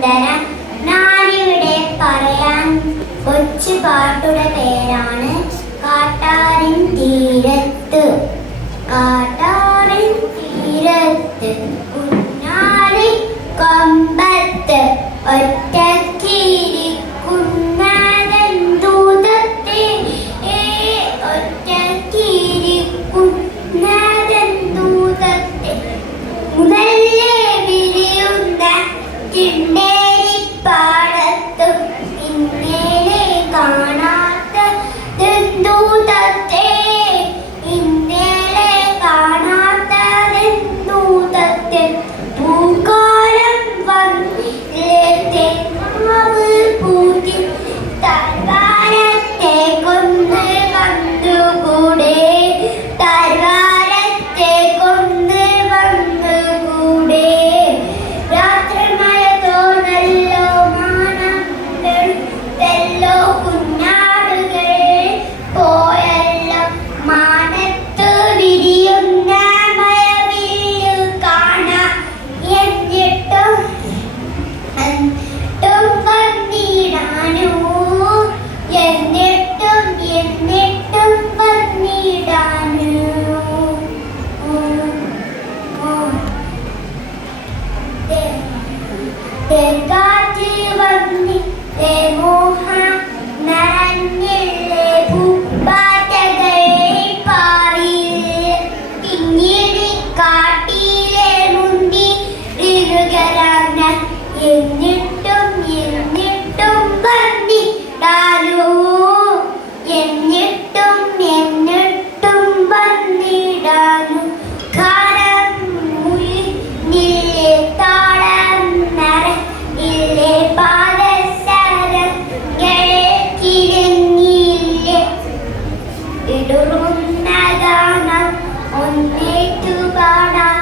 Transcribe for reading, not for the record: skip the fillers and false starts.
വന്ദന. ഞാനിവിടെ പറയാൻ കൊച്ചു പാട്ടുടെ പേരാണ് കാട്ടാറിൻ തീരത്ത്. കാട്ടാറിൻ തീരത്ത് കുഞ്ഞാലി കൊമ്പത്ത് ഒറ്റക്കിരിക്കുന്നതെന്തൂതത്തെ ഒറ്റക്കിരിക്കുന്നതെന്തൂതത്തെ മുതലേ വിരിയുന്ന ചിണ്ടേരിപ്പാടത്ത് ഇന്നലെ കാണാത്തതെന്തൂതത്തെ ഇന്നലെ കാണാത്തതെന്തൂതത്തെ പൂക്കാലം വന്നില്ലേ മാവ് പൂത്തി തൽവാരത്തെ കൊന്ന് വന്നുകൂടെ തൽവാരത്തെ കൊന്ന് വന്നുകൂടെ രാത്രി മഴ തോന്നല്ലോ മാനല്ലോ കുഞ്ഞാടുകൾ പോയല്ലോ മാനത്ത് വിരിയുന്ന മഴവില്ല് കാണാം എന്നിട്ടും വന്നിടാനോ എന്നിട്ടും വന്നിടാനോ കാറ്റ് വന്നില്ലേ മോഹ നനഞ്ഞില്ലേ പൂപ്പാറ്റകൾ പാറിയില്ലേ പിന്നീട് കാട്ടിലെ മുണ്ടി ഋതുകരാന എന്നിട്ടും വന്നിടാനോ എന്നിട്ടും വന്നിടാനോ കാലം മുന്നിലെ താളം നിറയില്ലേ പാദസരങ്ങളെ കിഴങ്ങിയില്ലേ ഇടുന്ന ഗാനം ഒന്നേറ്റു പാടാം